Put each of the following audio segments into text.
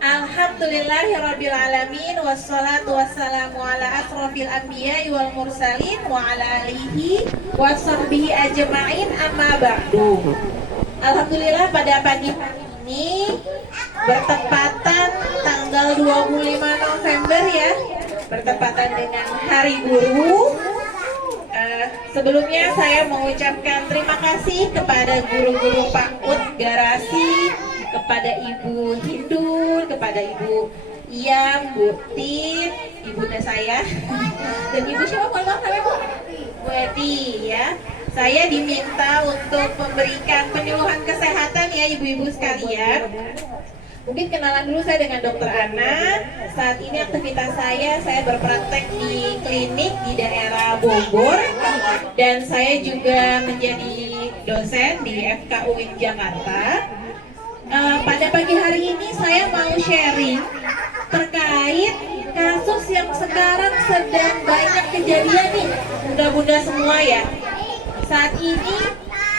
Alhamdulillahirabbil alamin wassalatu wassalamu ala asrofil anbiya'i wal mursalin wa ala alihi washabbihi ajma'in amma ba'du. Alhamdulillah pada pagi hari ini bertepatan tanggal 25 November ya, bertepatan dengan Hari Guru. Sebelumnya saya mengucapkan terima kasih kepada guru-guru PAUD Garasi, kepada Ibu Hindun, kepada Ibu Iyam, Bu Tin, ibunda saya, dan Ibu siapa? Mohon maaf namanya Bu? Bu Eti ya. Saya diminta untuk memberikan penyuluhan kesehatan ya ibu-ibu sekalian. Mungkin kenalan dulu, saya dengan Dokter Ana. Saat ini aktivitas saya berpraktek di klinik di daerah Bogor, dan saya juga menjadi dosen di FKUIN Jakarta. Pada pagi hari ini saya mau sharing terkait kasus yang sekarang sedang banyak kejadian nih, bunda-bunda semua ya. Saat ini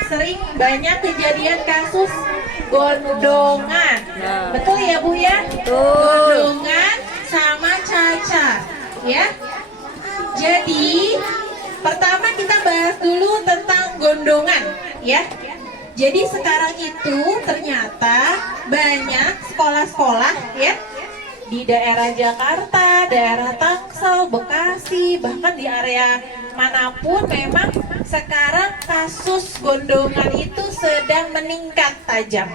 sering banyak kejadian kasus gondongan. Betul ya Bu ya? Betul. Gondongan sama cacar ya. Jadi pertama kita bahas dulu tentang gondongan ya. Jadi sekarang itu ternyata banyak sekolah-sekolah ya di daerah Jakarta, daerah Tangsel, Bekasi, bahkan di area manapun memang sekarang kasus gondongan itu sedang meningkat tajam.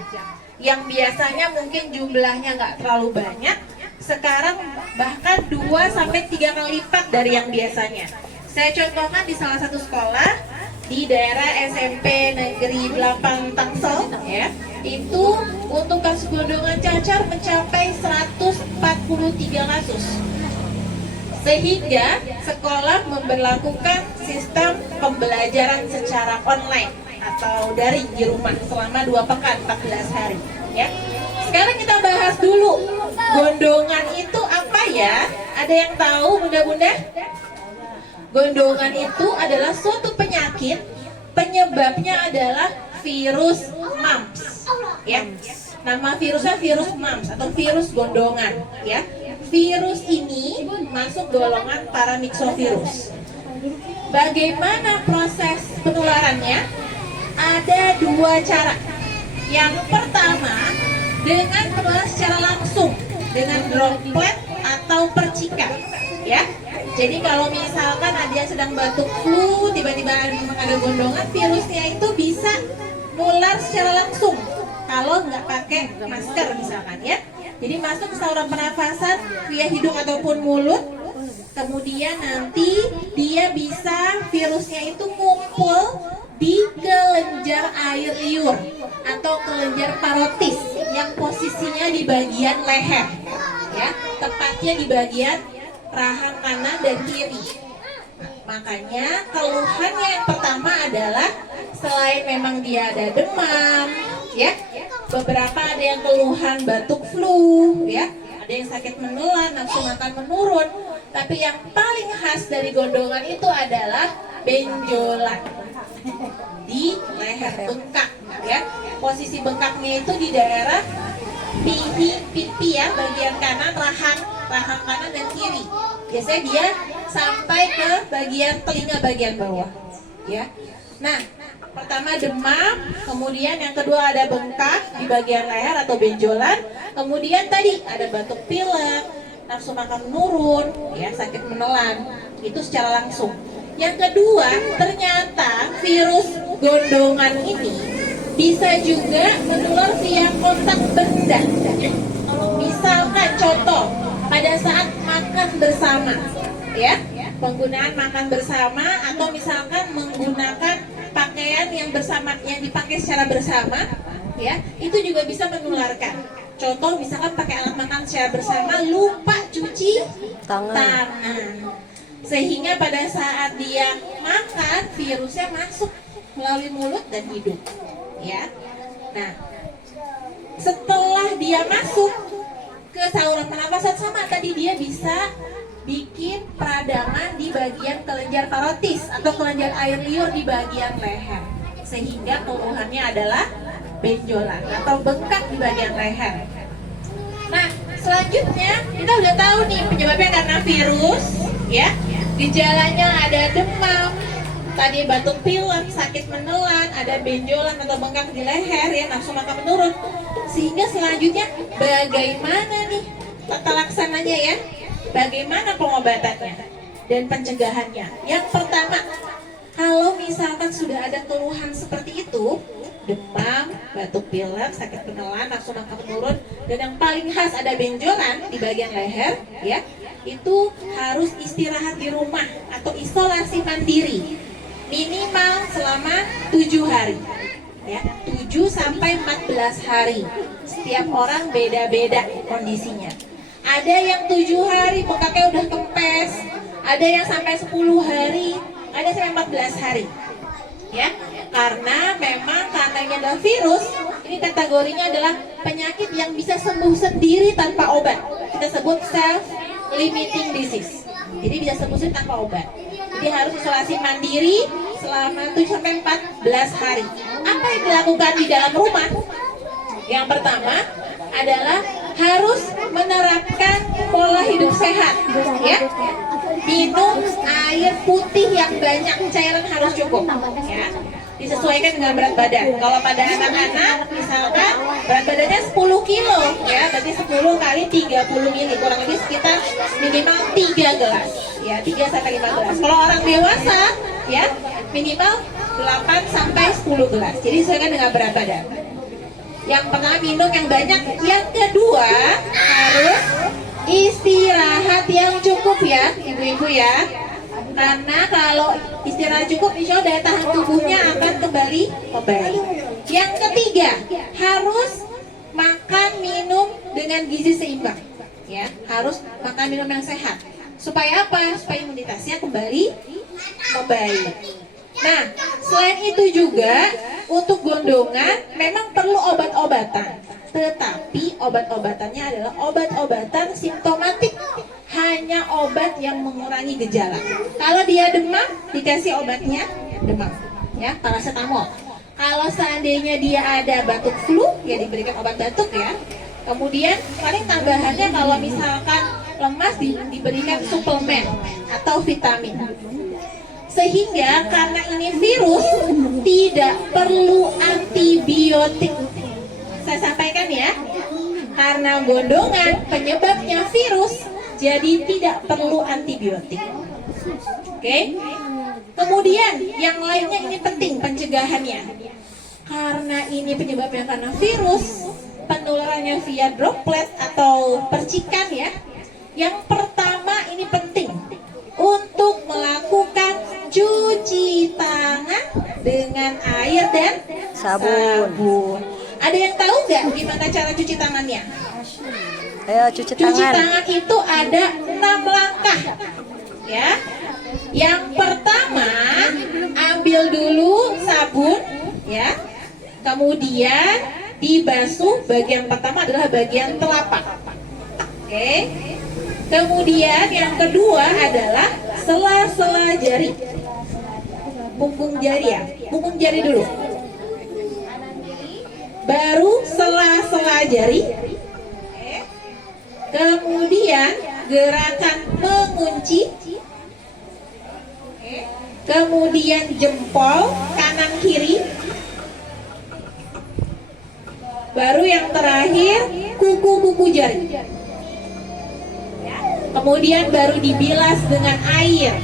Yang biasanya mungkin jumlahnya nggak terlalu banyak, sekarang bahkan 2-3 kali lipat dari yang biasanya. Saya contohkan di salah satu sekolah di daerah SMP Negeri 8 Tangsel ya, itu untuk kasus gondongan cacar mencapai 143 kasus. Sehingga sekolah memberlakukan sistem pembelajaran secara online atau daring di rumah selama 2 pekan 14 hari ya. Sekarang kita bahas dulu gondongan itu apa ya? Ada yang tahu bunda-bunda? Gondongan itu adalah suatu penyakit, penyebabnya adalah virus mumps ya. Nama virusnya virus mumps atau virus gondongan ya. Virus ini masuk golongan paramyxovirus. Bagaimana proses penularannya? Ada 2 cara. Yang pertama dengan penularan secara langsung dengan droplet atau percikan ya. Jadi kalau misalkan ada yang sedang batuk flu, tiba-tiba ada gondongan, virusnya itu bisa nular secara langsung kalau nggak pakai masker misalkan ya. Jadi masuk ke saluran pernafasan via hidung ataupun mulut, kemudian nanti dia bisa virusnya itu ngumpul di kelenjar air liur atau kelenjar parotis yang posisinya di bagian leher ya, tepatnya di bagian rahang kanan dan kiri. Makanya keluhannya yang pertama adalah selain memang dia ada demam ya, beberapa ada yang keluhan batuk flu ya, ada yang sakit menelan, nafsu makan menurun, tapi yang paling khas dari gondongan itu adalah benjolan di leher bengkak ya. Posisi bengkaknya itu di daerah pipi ya, bagian kanan rahang kanan dan kiri. Biasanya dia sampai ke bagian telinga bagian bawah ya. Nah, pertama demam, kemudian yang kedua ada bengkak di bagian leher atau benjolan, kemudian tadi ada batuk pilek, nafsu makan menurun ya, sakit menelan. Itu secara langsung. Yang kedua, ternyata virus gondongan ini bisa juga menular via kontak benda. Misalkan contoh pada saat makan bersama ya, penggunaan makan bersama atau misalkan menggunakan pakaian yang dipakai secara bersama ya, itu juga bisa menularkan. Contoh misalkan pakai alat makan secara bersama, lupa cuci tangan. Sehingga pada saat dia makan virusnya masuk melalui mulut dan hidung ya. Nah, setelah dia masuk ke saluran pernafasan sama tadi, dia bisa bikin peradangan di bagian kelenjar parotis atau kelenjar air liur di bagian leher, sehingga keluhannya adalah benjolan atau bengkak di bagian leher. Nah, Selanjutnya kita udah tahu nih penyebabnya karena virus, ya. Gejalanya ada demam, tadi batuk pilek, sakit menelan, ada benjolan atau bengkak di leher, ya, nafsu makan menurun. Sehingga selanjutnya bagaimana nih tata laksananya, ya? Bagaimana pengobatannya dan pencegahannya? Yang pertama, kalau misalkan sudah ada keluhan seperti itu, demam, batuk pilek, sakit penelan, nafsu makan menurun, dan yang paling khas ada benjolan di bagian leher, ya, itu harus istirahat di rumah atau isolasi mandiri minimal selama 7 hari, ya, 7 sampai 14 hari. Setiap orang beda-beda kondisinya. Ada yang 7 hari bengkaknya udah kempes, ada yang sampai 10 hari, ada sampai 14 hari, ya. Karena memang karena ini adalah virus, ini kategorinya adalah penyakit yang bisa sembuh sendiri tanpa obat. Kita sebut self-limiting disease. Jadi bisa sembuh sendiri tanpa obat. Jadi harus isolasi mandiri selama 7 sampai 14 hari. Apa yang dilakukan di dalam rumah? Yang pertama adalah harus menerapkan pola hidup sehat, ya. Minum air putih yang banyak, cairan harus cukup, ya. Disesuaikan dengan berat badan. Kalau pada anak-anak misalkan berat badannya 10 kilo, ya, berarti 10 kali 30 mili, kurang lebih sekitar minimal 3 gelas, ya, 3 sampai 5 gelas. Kalau orang dewasa, ya, minimal 8 sampai 10 gelas. Jadi sesuaikan dengan berat badan. Yang pertama minum yang banyak, yang kedua harus istirahat yang cukup, ya, ibu-ibu, ya. Karena kalau istirahat cukup, insya Allah daya tahan tubuhnya akan kembali membaik. Yang ketiga, harus makan minum dengan gizi seimbang, ya. Harus makan minum yang sehat. Supaya apa? Supaya imunitasnya kembali membaik. Nah, selain itu juga untuk gondongan memang perlu obat-obatan. Tetapi obat-obatannya adalah obat-obatan simptomatik, hanya obat yang mengurangi gejala. Kalau dia demam, dikasih obatnya demam, ya, paracetamol. Kalau seandainya dia ada batuk flu, ya diberikan obat batuk, ya. Kemudian paling tambahannya kalau misalkan lemas diberikan suplemen atau vitamin. Sehingga karena ini virus tidak perlu antibiotik. Saya sampaikan, ya, karena gondongan penyebabnya virus, jadi tidak perlu antibiotik. Oke. Kemudian yang lainnya ini penting pencegahannya. Karena ini penyebabnya karena virus, penularannya via droplet atau percikan, ya. Yang pertama ini penting untuk melakukan cuci tangan dengan air dan sabun. Ada yang tahu nggak gimana cara cuci tangannya? Ayo cuci tangan. Cuci tangan itu ada 6 langkah, ya. Yang pertama, ambil dulu sabun, ya. Kemudian dibasuh, bagian pertama adalah bagian telapak. Oke. Kemudian yang kedua adalah sela-sela jari. Punggung jari, ya. Punggung jari dulu. Baru sela-sela jari. Kemudian gerakan mengunci. Kemudian jempol kanan kiri. Baru yang terakhir kuku-kuku jari. Kemudian baru dibilas dengan air.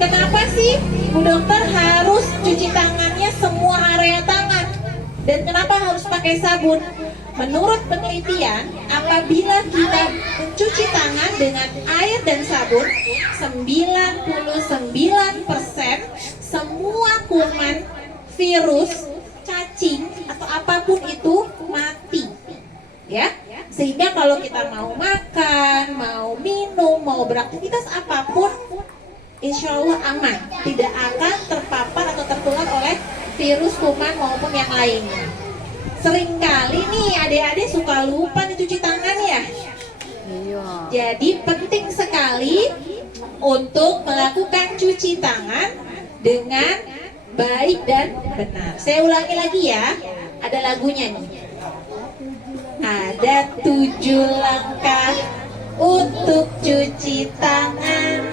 Kenapa sih Bu Dokter harus cuci tangannya semua area tangan? Dan kenapa harus pakai sabun? Menurut penelitian, apabila kita mencuci tangan dengan air dan sabun, 99% semua kuman, virus, cacing atau apapun itu mati. Ya, sehingga kalau kita mau makan, mau minum, mau beraktivitas apapun, insya Allah aman, tidak akan terpapar atau tertular oleh virus, kuman maupun yang lainnya. Seringkali nih adik-adik suka lupa nih cuci tangan, ya. Iya. Jadi penting sekali untuk melakukan cuci tangan dengan baik dan benar. Saya ulangi lagi, ya. Ada lagunya nih. Ada 7 langkah cuci tangan,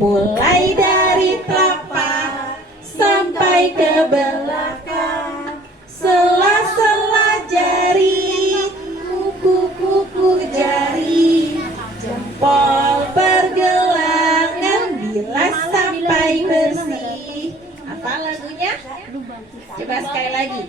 mulai dari telapak sampai ke belakang, sela-sela jari, kuku-kuku jari, jempol pergelangan, bilas sampai bersih. Apa lagunya? Coba sekali lagi.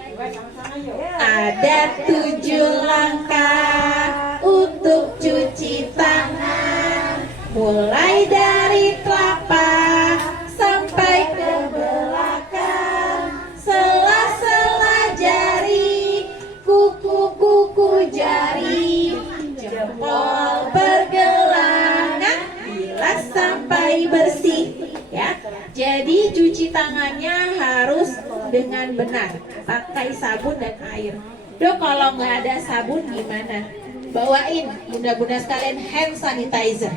Ada 7 langkah untuk cuci tangan, mulai dari telapak sampai ke belakang, sela-sela jari, kuku-kuku jari, jempol pergelangan, bilas sampai bersih. Ya, jadi cuci tangannya harus dengan benar, pakai sabun dan air. Dok, kalau nggak ada sabun gimana? Bawain bunda-bunda sekalian hand sanitizer.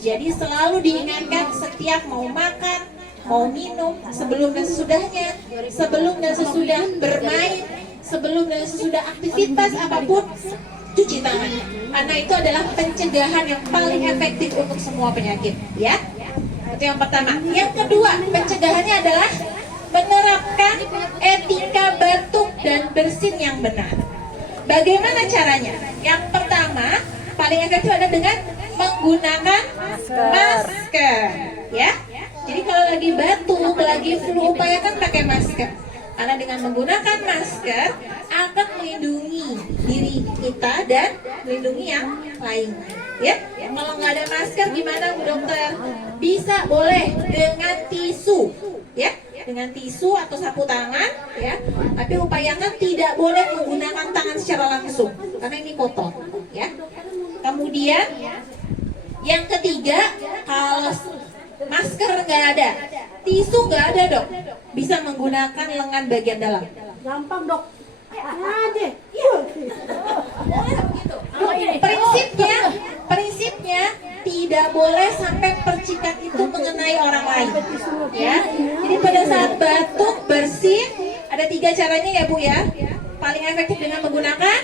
Jadi selalu diingatkan setiap mau makan, mau minum, sebelum dan sesudahnya, sebelum dan sesudah bermain, sebelum dan sesudah aktivitas apapun, cuci tangan. Karena itu adalah pencegahan yang paling efektif untuk semua penyakit, ya. Itu yang pertama. Yang kedua, pencegahannya adalah menerapkan etika batuk dan bersin yang benar. Bagaimana caranya? Yang pertama, paling efektif adalah dengan menggunakan masker, ya. Jadi kalau lagi batuk, lagi flu, upayakan pakai masker. Karena dengan menggunakan masker akan melindungi diri kita dan melindungi yang lain. Ya, kalau nggak ada masker gimana Bu Dokter? Bisa, boleh dengan tisu, ya, dengan tisu atau sapu tangan, ya. Tapi upayakan tidak boleh menggunakan tangan secara langsung karena ini kotor, ya. Kemudian yang ketiga, kalau masker nggak ada, tisu nggak ada Dok, bisa menggunakan lengan bagian dalam. Gampang Dok. Aja. Prinsipnya tidak boleh sampai percikan itu mengenai orang lain, ya. Jadi pada saat batuk bersin ada 3 caranya ya Bu ya. Paling efektif dengan menggunakan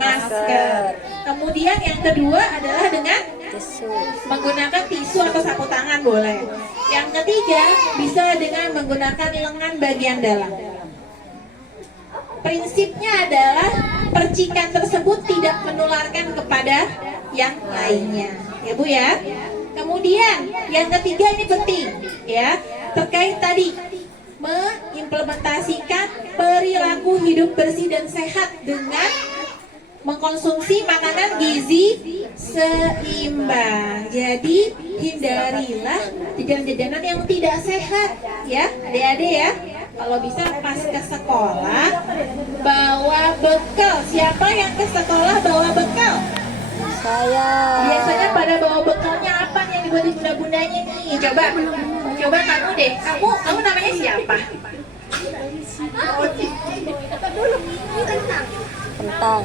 masker. Kemudian yang kedua adalah dengan menggunakan tisu atau sapu tangan boleh. Yang ketiga bisa dengan menggunakan lengan bagian dalam. Prinsipnya adalah percikan tersebut tidak menularkan kepada yang lainnya, ya Bu ya. Kemudian yang ketiga ini penting, ya, terkait tadi mengimplementasikan perilaku hidup bersih dan sehat dengan mengkonsumsi makanan gizi seimbang. Jadi hindarilah jajanan-jajanan yang tidak sehat, ya adik-adik ya. Kalau bisa pas ke sekolah bawa bekal. Siapa yang ke sekolah bawa bekal? Saya. Biasanya pada bawa bekalnya apa nih yang dibuat bunda-bundanya nih? Coba kamu deh. Kamu namanya siapa? Kentang.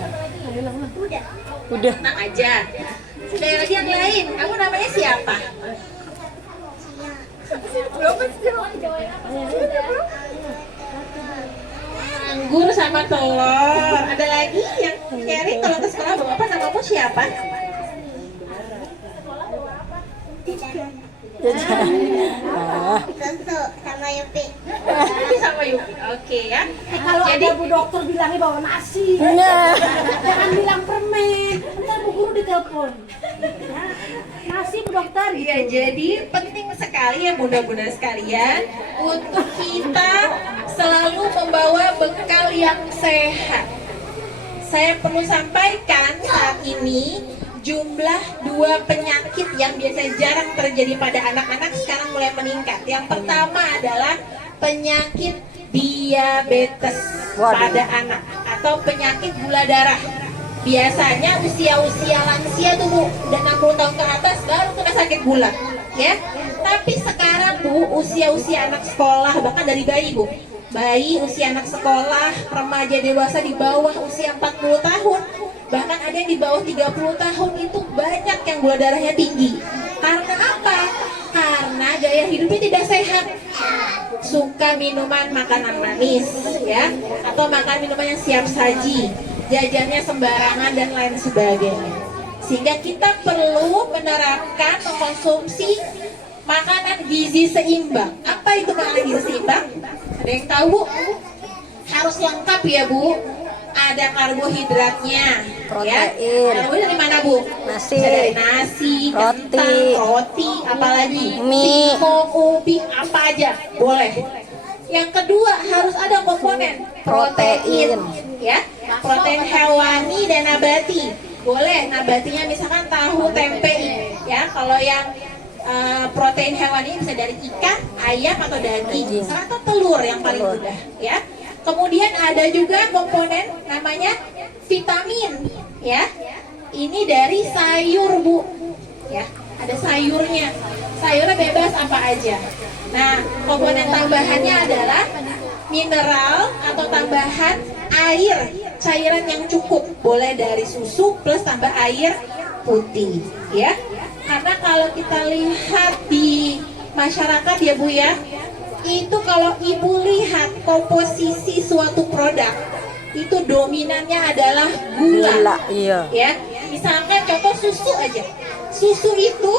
Udah. Tenang aja. Sudah lagi yang lain. Kamu namanya siapa? Anggur sama telur. Ada lagi yang nyari kalau ke sekolah bawa apa? Namamu siapa? Tentu sama Yupi. Sama Yuki. Oke ya. Kalau Jadi ada Bu Dokter bilangnya bawa nasi. Nah. Jangan bilang permen. Ntar Bu Guru ditelepon. Ya, nasi Bu Dokter. iya, jadi penting sekali ya bunda-bunda sekalian untuk kita selalu membawa bekal yang sehat. Saya perlu sampaikan saat ini jumlah 2 penyakit yang biasanya jarang terjadi pada anak-anak sekarang mulai meningkat. Yang pertama adalah penyakit diabetes pada anak atau penyakit gula darah. Biasanya usia-usia lansia tuh Bu, udah 60 tahun ke atas baru kena sakit gula, ya. Tapi sekarang Bu, usia-usia anak sekolah bahkan dari bayi Bu, bayi usia anak sekolah, remaja dewasa di bawah usia 40 tahun, bahkan ada yang di bawah 30 tahun itu banyak yang gula darahnya tinggi. Karena apa? Karena gaya hidupnya tidak sehat, suka minuman makanan manis, ya, atau makan minuman yang siap saji, jajannya sembarangan dan lain sebagainya. Sehingga kita perlu menerapkan mengkonsumsi makanan gizi seimbang. Apa itu makanan gizi seimbang? Ada yang tahu, Bu? Harus lengkap ya, Bu. Ada karbohidratnya, Protein. ya. Karbohidrat dari mana, Bu? Nasi. Bisa dari nasi, Roti. kentang, roti, apalagi Mie. singkong, ubi, apa aja boleh. Yang kedua harus ada komponen protein, ya. Protein hewani dan nabati. Boleh, nabatinya misalkan tahu, tempe, ya. Kalau yang protein hewani bisa dari ikan, ayam atau daging, atau telur yang paling mudah, ya. Kemudian ada juga komponen namanya vitamin, ya. Ini dari sayur, Bu, ya. Ada sayurnya. Sayurnya bebas apa aja. Nah, komponen tambahannya adalah mineral atau tambahan air, cairan yang cukup. Boleh dari susu plus tambah air putih, ya. Karena kalau kita lihat di masyarakat ya, Bu, ya, itu kalau Ibu lihat komposisi suatu produk, itu dominannya adalah gula. Iya. Ya, misalkan contoh susu aja. Susu itu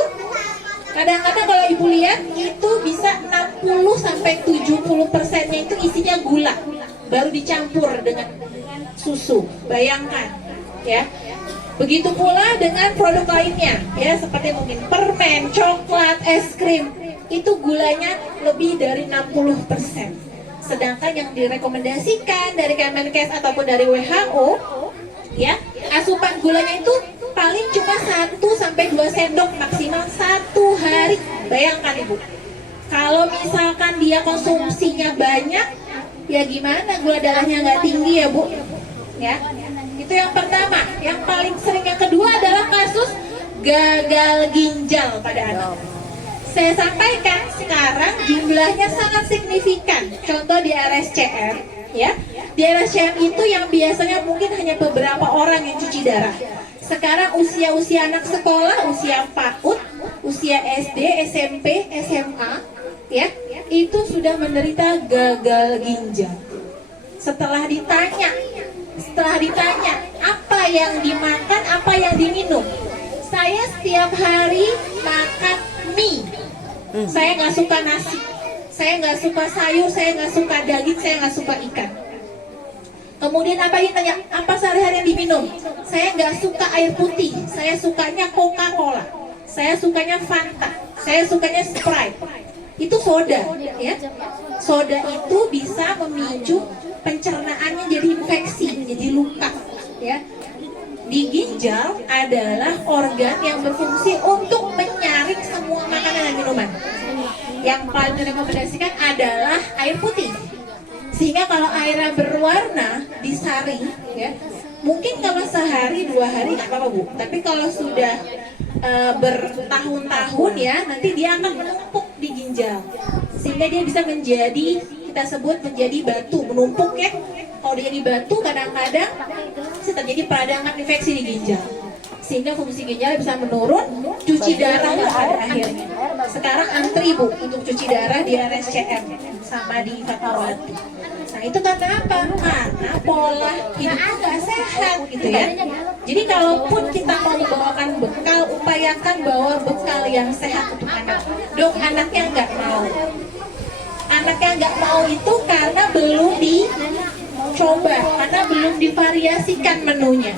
kadang-kadang kalau Ibu lihat itu bisa 60 sampai 70%-nya itu isinya gula. Baru dicampur dengan susu. Bayangkan, ya. Begitu pula dengan produk lainnya, ya, seperti mungkin permen, coklat, es krim. Itu gulanya lebih dari 60%. Sedangkan yang direkomendasikan dari Kemenkes ataupun dari WHO, ya, asupan gulanya itu paling cuma 1 sampai 2 sendok maksimal 1 hari. Bayangkan, Ibu. Kalau misalkan dia konsumsinya banyak, ya gimana gula darahnya nggak tinggi ya, Bu? Ya. Itu yang pertama. Yang paling sering, yang kedua adalah kasus gagal ginjal pada anak. Saya sampaikan sekarang jumlahnya sangat signifikan. Contoh di RSCM, ya. Di RSCM itu yang biasanya mungkin hanya beberapa orang yang cuci darah. Sekarang usia-usia anak sekolah, usia PAUD, usia SD, SMP, SMA, ya, itu sudah menderita gagal ginjal. Setelah ditanya apa yang dimakan, apa yang diminum. Saya setiap hari makan mie. Saya nggak suka nasi, saya nggak suka sayur, saya nggak suka daging, saya nggak suka ikan. Kemudian apa yang tanya, apa sehari-hari yang diminum? Saya nggak suka air putih, saya sukanya Coca-Cola, saya sukanya Fanta, saya sukanya Sprite. Itu soda, ya. Soda itu bisa memicu pencernaannya jadi infeksi, jadi luka, ya. Di ginjal adalah organ yang berfungsi untuk menyaring semua makanan dan minuman. Yang paling direkomendasikan adalah air putih. Sehingga kalau airnya berwarna disaring, ya, mungkin kalau sehari 2 hari nggak apa-apa, Bu. Tapi kalau sudah bertahun-tahun, ya, nanti dia akan menumpuk di ginjal. Sehingga dia bisa menjadi, kita sebut menjadi batu, menumpuk, ya. Kalau dia di batu, kadang-kadang bisa terjadi peradangan infeksi di ginjal. Sehingga fungsi ginjal bisa menurun, cuci darah pada akhirnya. Sekarang antri, Bu, untuk cuci darah di RSCM sama di Fatmawati. Nah, itu karena apa? Karena pola hidupnya nggak sehat, gitu ya. Jadi kalaupun kita mau membawakan bekal, upayakan bawa bekal yang sehat untuk anak. Dok, anaknya nggak mau. Anaknya nggak mau itu karena belum dicoba, karena belum divariasikan menunya.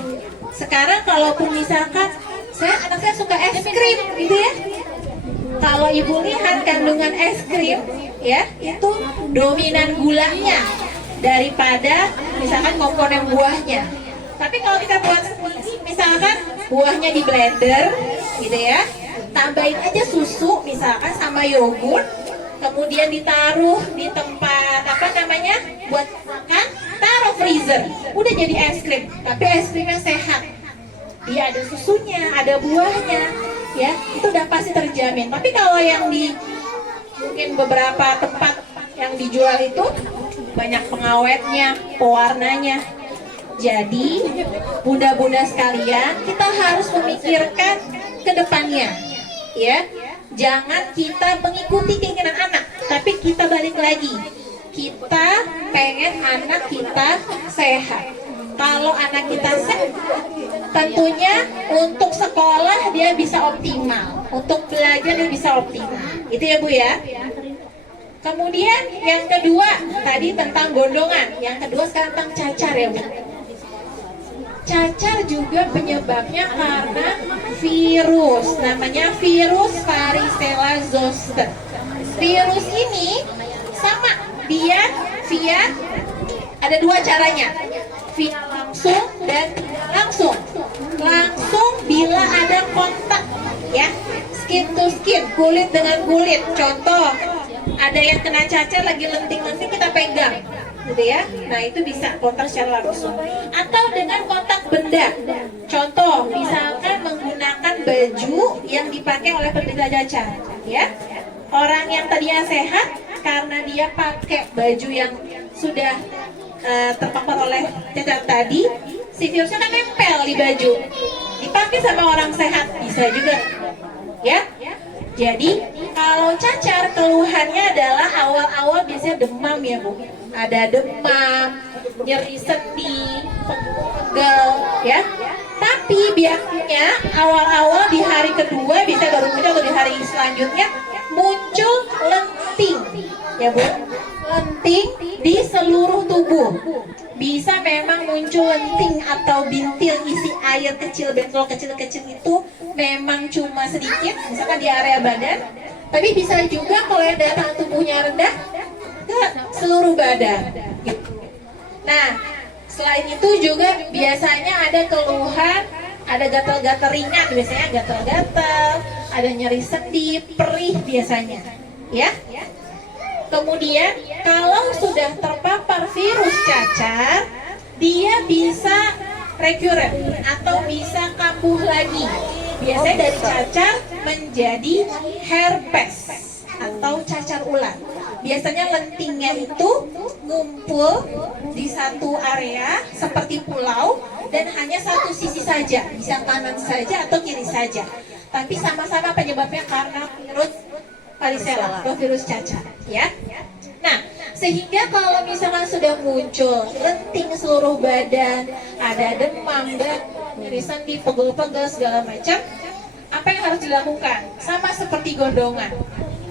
Sekarang kalaupun misalkan anak saya suka es krim, gitu ya. Kalau Ibu lihat kandungan es krim, ya, itu dominan gulanya daripada misalkan komponen buahnya. Tapi kalau kita buat sendiri, misalkan buahnya di blender, gitu ya, tambahin aja susu, misalkan sama yogurt, kemudian ditaruh di tempat buat makan, taruh freezer, udah jadi es krim. Tapi es krimnya sehat, dia ada susunya, ada buahnya, ya, itu udah pasti terjamin. Tapi kalau yang di mungkin beberapa tempat yang dijual itu banyak pengawetnya, pewarnanya. Jadi bunda-bunda sekalian, kita harus memikirkan ke depannya, ya. Jangan kita mengikuti keinginan anak, tapi kita balik lagi. Kita pengen anak kita sehat. Kalau anak kita sehat, tentunya untuk sekolah dia bisa optimal, untuk belajar dia bisa optimal. Itu ya Bu ya. Kemudian yang kedua tadi tentang gondongan, yang kedua sekarang tentang cacar ya Bu. Cacar juga penyebabnya karena virus, namanya virus varicella zoster. Virus ini sama, dia via ada dua caranya, via langsung dan langsung. Langsung bila ada kontak ya, skin to skin, kulit dengan kulit. Contoh, ada yang kena cacar lagi lenting-lenting kita pegang, gitu ya. Nah itu bisa kontak secara langsung. Atau dengan kontak benda. Contoh, misalkan menggunakan baju yang dipakai oleh penderita cacar, ya. Orang yang tadinya sehat karena dia pakai baju yang sudah terpapar oleh cacar tadi, si virusnya kan nempel di baju. Dipakai sama orang sehat bisa juga, ya. Jadi kalau cacar keluhannya adalah awal-awal biasanya demam ya Bu. Ada demam, nyeri sendi, pegel ya. Tapi biasanya awal-awal di hari kedua bisa baru muncul atau di hari selanjutnya muncul lenting ya Bu. Lenting di seluruh tubuh. Bisa memang muncul lenting atau bintil isi air kecil, bentol kecil-kecil itu memang cuma sedikit, misalkan di area badan. Tapi bisa juga kalau yang daya tubuhnya rendah ke seluruh badan. Nah, selain itu juga biasanya ada keluhan, ada gatal-gatal ringan, biasanya gatal-gatal, ada nyeri sendi, perih biasanya, ya. Kemudian kalau sudah terpapar virus cacar, dia bisa recurrent atau bisa kambuh lagi. Biasanya dari cacar menjadi herpes atau cacar ular. Biasanya lentingnya itu ngumpul di satu area seperti pulau dan hanya satu sisi saja, bisa kanan saja atau kiri saja. Tapi sama-sama penyebabnya karena virus varicella atau virus cacar, ya. Nah, sehingga kalau misalkan sudah muncul lenting seluruh badan, ada demam, nyeri sendi, pegel-pegel segala macam, apa yang harus dilakukan? Sama seperti gondongan,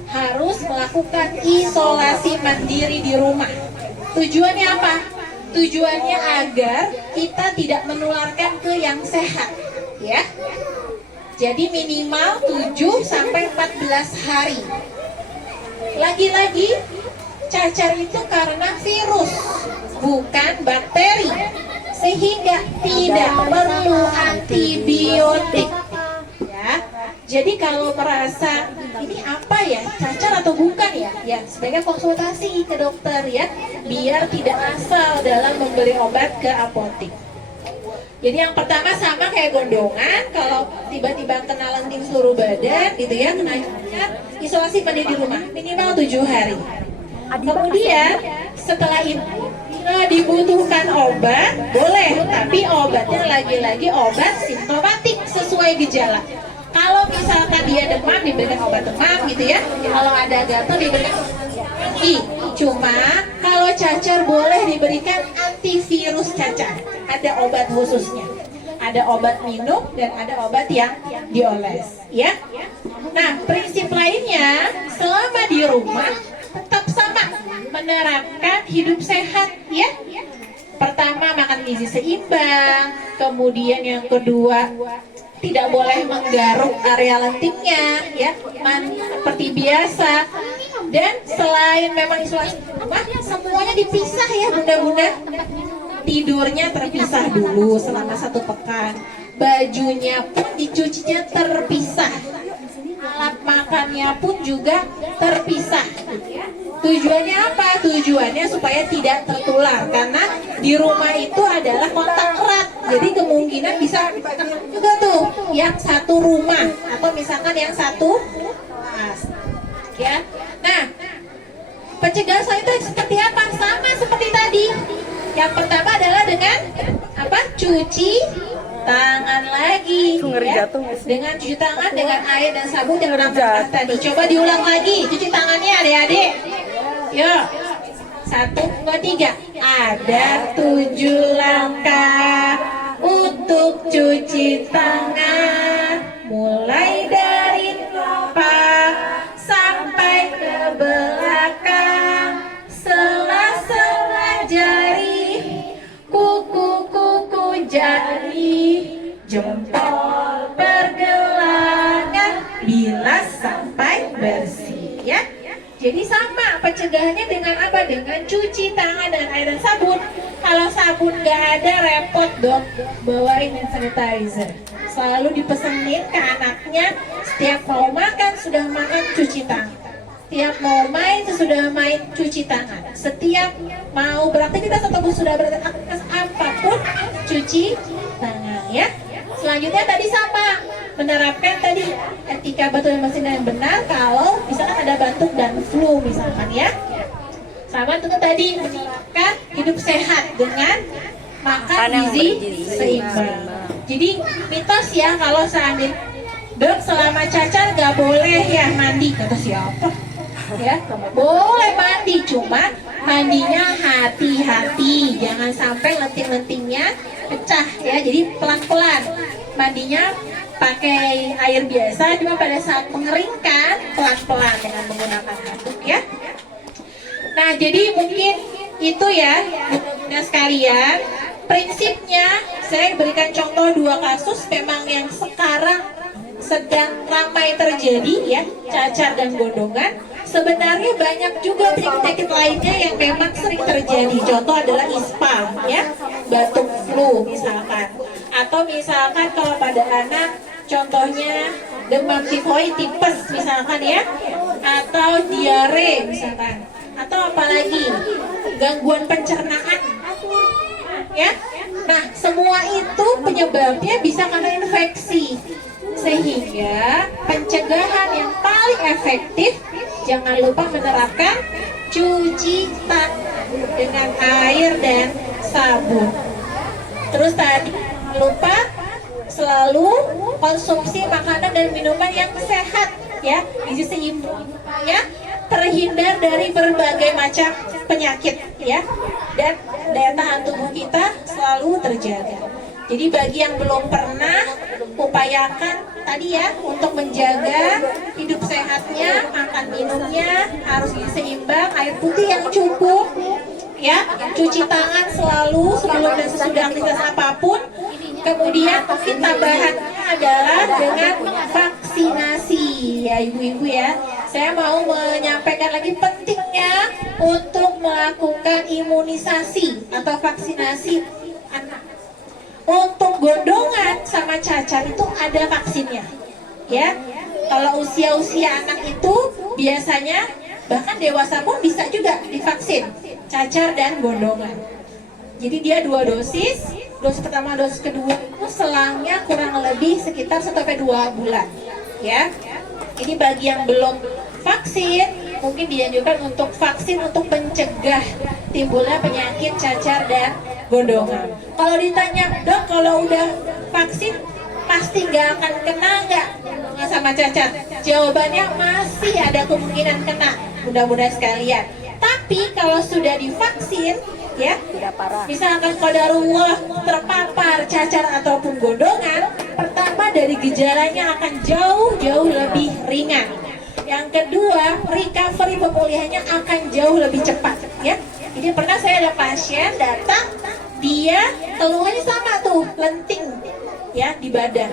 harus melakukan isolasi mandiri di rumah. Tujuannya apa? Tujuannya agar kita tidak menularkan ke yang sehat, ya. Jadi minimal 7 sampai 14 hari. Lagi-lagi cacar itu karena virus, bukan bakteri. Sehingga tidak perlu antibiotik. Ya. Jadi kalau merasa ini apa ya, cacar atau bukan ya? Ya, sebaiknya konsultasi ke dokter ya, biar tidak asal dalam memberi obat ke apotek. Jadi yang pertama sama kayak gondongan, kalau tiba-tiba kena lenting seluruh badan gitu ya, kena cacar, isolasi mandiri di rumah minimal 7 hari. Kemudian setelah itu bila dibutuhkan obat boleh, tapi obatnya lagi-lagi obat simptomatik sesuai gejala. Kalau misalkan dia demam diberikan obat demam gitu ya, kalau ada gatal diberikan anti. Cuma kalau cacar boleh diberikan antivirus cacar. Ada obat khususnya, ada obat minum dan ada obat yang dioles, ya. Nah, prinsip lainnya selama di rumah tetap sama, menerapkan hidup sehat, ya. Pertama makan gizi seimbang, kemudian yang kedua tidak boleh menggaruk area lentingnya, ya, seperti biasa. Dan selain memang isolasi rumah, semuanya dipisah ya bunda-bunda. Tidurnya terpisah dulu selama 1 pekan. Bajunya pun dicucinya terpisah. Alat makannya pun juga terpisah. Tujuannya apa? Tujuannya supaya tidak tertular. Karena di rumah itu adalah kontak erat. Jadi kemungkinan bisa juga tuh yang satu rumah atau misalkan yang satu kelas. Ya. Nah, pencegahan selanjutnya seperti apa? Sama seperti tadi. Yang pertama adalah dengan apa? Cuci tangan lagi, ya. Dengan cuci tangan dengan air dan sabun yang pernah tadi. Coba diulang lagi, cuci tangannya adik-adik. Yuk, 1, 2, 3. Ada 7 langkah untuk cuci tangan, mulai dari telapak sampai ke belakang, sela-sela jari, kuku-kuku jari, jempol pergelangan, bilas sampai bersih ya. Jadi sama pencegahannya dengan apa? Dengan cuci tangan dengan air dan sabun. Kalau sabun nggak ada repot dong, bawain hand sanitizer. Selalu dipesenin ke anaknya, setiap mau makan sudah makan cuci tangan. Setiap mau main sesudah main cuci tangan. Setiap mau beraktivitas atau sudah beraktivitas apapun cuci tangan ya. Selanjutnya tadi sama, menerapkan tadi etika batuk dan bersin yang benar kalau misalkan ada batuk dan flu misalkan ya. Sama tentu tadi menerapkan hidup sehat dengan makan gizi seimbang. Jadi mitos ya kalau seandainya dok selama cacar gak boleh ya mandi, kata siapa? Ya boleh mandi, cuma mandinya hati-hati, jangan sampai lenting-lentingnya pecah ya. Jadi pelan-pelan mandinya, pakai air biasa, cuma pada saat mengeringkan pelan-pelan dengan menggunakan handuk ya. Nah jadi mungkin itu ya bunda sekalian, prinsipnya saya berikan contoh 2 kasus memang yang sekarang sedang ramai terjadi ya, cacar dan gondongan. Sebenarnya banyak juga penyakit lainnya yang memang sering terjadi. Contoh adalah ispa ya, batuk flu misalkan, atau misalkan kalau pada anak contohnya demam tifoid tipes misalkan ya, atau diare misalkan, atau apalagi gangguan pencernaan ya. Nah semua itu penyebabnya bisa karena infeksi, sehingga pencegahan yang paling efektif jangan lupa menerapkan cuci tangan dengan air dan sabun. Terus tadi lupa selalu konsumsi makanan dan minuman yang sehat ya, gizi seimbang ya, terhindar dari berbagai macam penyakit ya, dan daya tahan tubuh kita selalu terjaga. Jadi bagi yang belum pernah, upayakan tadi ya untuk menjaga hidup sehatnya, makan minumnya harus seimbang, air putih yang cukup ya, cuci tangan selalu sebelum dan sesudah aktivitas apapun. Kemudian mungkin tambahannya adalah dengan vaksinasi ya ibu-ibu ya. Saya mau menyampaikan lagi pentingnya untuk melakukan imunisasi atau vaksinasi anak. Untuk gondongan sama cacar itu ada vaksinnya ya. Kalau usia-usia anak itu biasanya bahkan dewasa pun bisa juga divaksin cacar dan gondongan. Jadi dia 2 dosis, dosis pertama, dosis kedua itu selangnya kurang lebih sekitar 1-2 bulan ya. Ini bagi yang belum vaksin mungkin dianjurkan untuk vaksin untuk mencegah timbulnya penyakit cacar dan gondongan. Kalau ditanya, dok kalau udah vaksin pasti nggak akan kena nggak sama cacar? Jawabannya masih ada kemungkinan kena, mudah-mudahan sekalian. Tapi kalau sudah divaksin ya, tidak parah. misalkan qadarullah terpapar cacar ataupun gondongan, pertama dari gejalanya akan jauh lebih ringan. Yang kedua, recovery pemulihannya akan jauh lebih cepat ya. Jadi pernah saya ada pasien datang, dia keluhannya sama tuh, lenting ya di badan.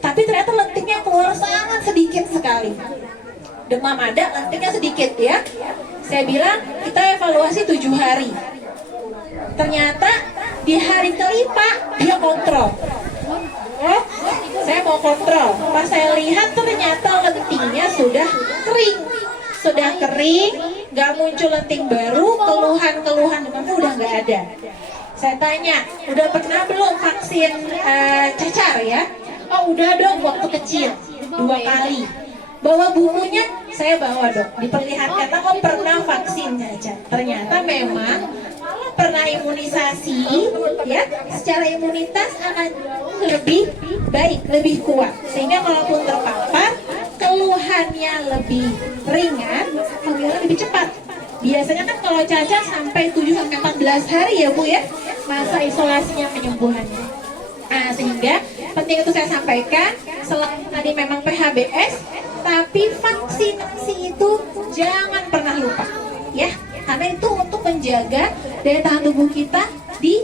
Tapi ternyata lentingnya keluar sangat sedikit sekali. Demam ada, lentingnya sedikit ya. Saya bilang kita evaluasi 7 hari. Ternyata di hari kelima dia kontrol. Oh, saya mau kontrol. Pas saya lihat ternyata lentingnya sudah kering, nggak muncul lenting baru, keluhan demamnya udah nggak ada. Saya tanya, udah pernah belum vaksin cacar ya? Oh udah dong, waktu kecil 2 kali. Bawa bukunya, saya bawa dong. Diperlihatkan, oh pernah vaksin cacar. Ternyata memang pernah imunisasi ya, secara imunitas akan lebih baik, lebih kuat, sehingga kalaupun terpapar keluhannya lebih ringan, kemudian lebih cepat Biasanya kan kalau cacat sampai 7 sampai 14 hari ya Bu ya, masa isolasinya penyembuhannya. Nah, sehingga penting itu saya sampaikan, selain tadi memang PHBS, tapi vaksinasi itu jangan pernah lupa ya, karena itu untuk menjaga daya tahan tubuh kita di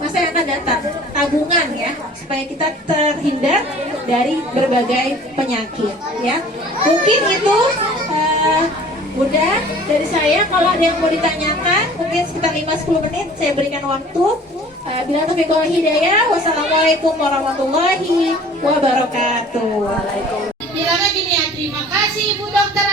masa yang akan datang, tabungan ya, supaya kita terhindar dari berbagai penyakit ya. Mungkin itu udah dari saya. Kalau ada yang mau ditanyakan mungkin sekitar 5-10 menit saya berikan waktu. Bila taufiq wal hidayah, wassalamualaikum warahmatullahi wabarakatuh. Bilangnya gini ya, terima kasih Ibu Dokter